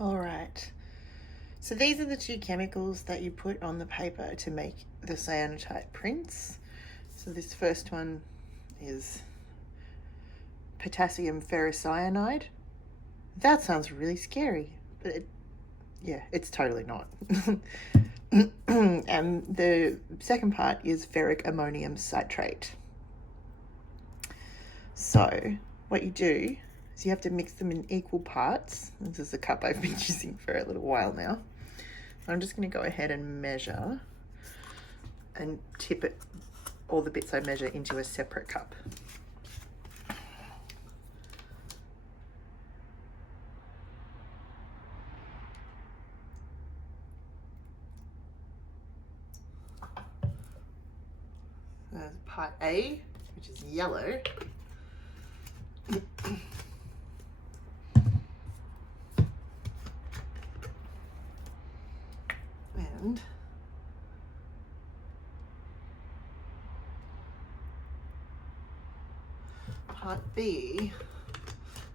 All right, so these are the two chemicals that you put on the paper to make the cyanotype prints. So this first one is potassium ferrocyanide. That sounds really scary, but yeah, it's totally not. And the second part is ferric ammonium citrate. So what you do is you have to mix them in equal parts. This is the cup I've been using for a little while now. I'm just going to go ahead and measure and tip it, all the bits I measure, into a separate cup. There's part A, which is yellow. And part B,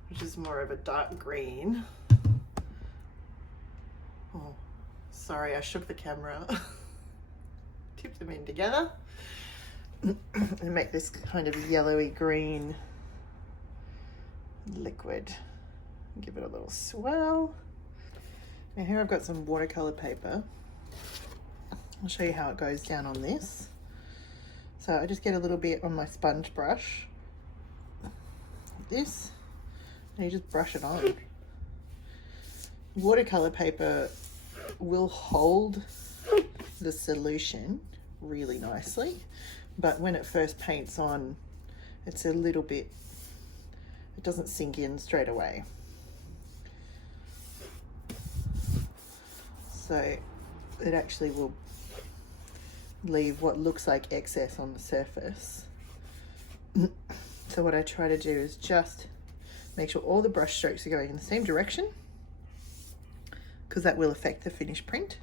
which is more of a dark green. Oh, sorry, I shook the camera. Tip them in together and make this kind of yellowy green liquid. Give it a little swirl. Now here I've got some watercolor paper. I'll show you how it goes down on this. So I just get a little bit on my sponge brush, like this, and you just brush it on. Watercolor paper will hold the solution really nicely, but when it first paints on, it's a little bit, it doesn't sink in straight away. So it actually will leave what looks like excess on the surface. So what I try to do is just make sure all the brush strokes are going in the same direction, because that will affect the finished print.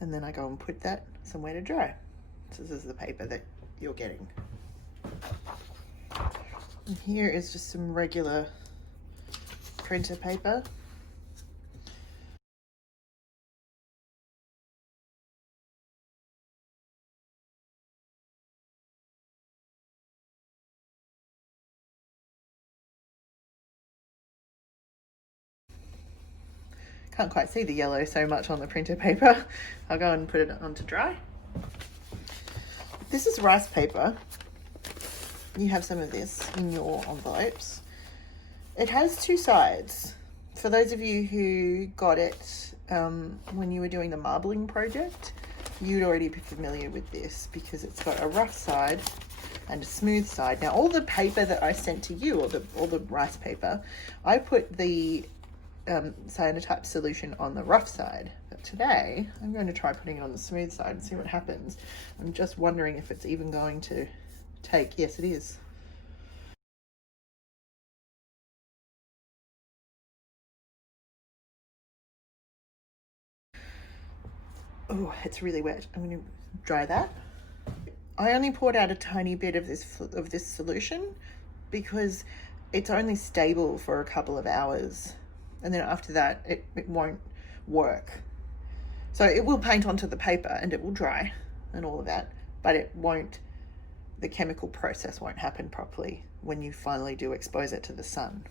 And then I go and put that somewhere to dry. So this is the paper that you're getting. And here is just some regular printer paper. Can't quite see the yellow so much on the printer paper. I'll go and put it on to dry. This is rice paper. You have some of this in your envelopes. It has two sides. For those of you who got it when you were doing the marbling project, you'd already be familiar with this because it's got a rough side and a smooth side. Now all the paper that I sent to you, all the rice paper, I put the cyanotype solution on the rough side, but today I'm going to try putting it on the smooth side and see what happens. I'm just wondering if it's even going to take. Yes, it is. Oh, it's really wet. I'm going to dry that. I only poured out a tiny bit of this solution because it's only stable for a couple of hours, and then after that it won't work. So it will paint onto the paper and it will dry and all of that, but it won't, the chemical process won't happen properly when you finally do expose it to the sun.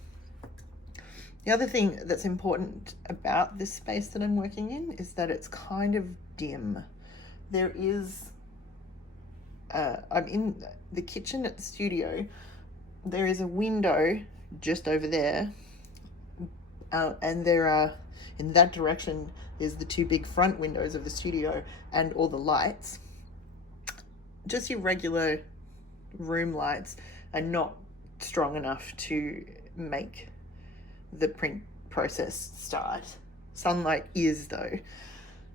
The other thing that's important about this space that I'm working in is that it's kind of dim. There is, I'm in the kitchen at the studio. There is a window just over there, and there are, in that direction, is the two big front windows of the studio and all the lights. Just your regular room lights are not strong enough to make the print process start. Sunlight is though,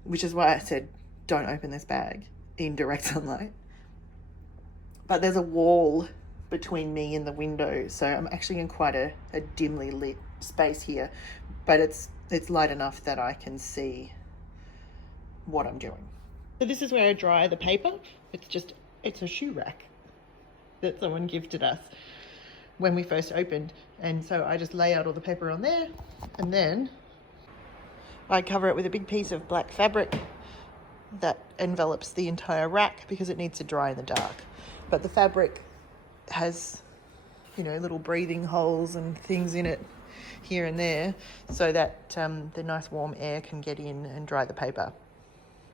which is why I said don't open this bag in direct sunlight. But there's a wall between me and the window, so I'm actually in quite a dimly lit space here, but it's light enough that I can see what I'm doing. So this is where I dry the paper. It's a shoe rack that someone gifted us when we first opened, and so I just lay out all the paper on there, and then I cover it with a big piece of black fabric that envelops the entire rack because it needs to dry in the dark. But the fabric has, little breathing holes and things in it here and there so that the nice warm air can get in and dry the paper.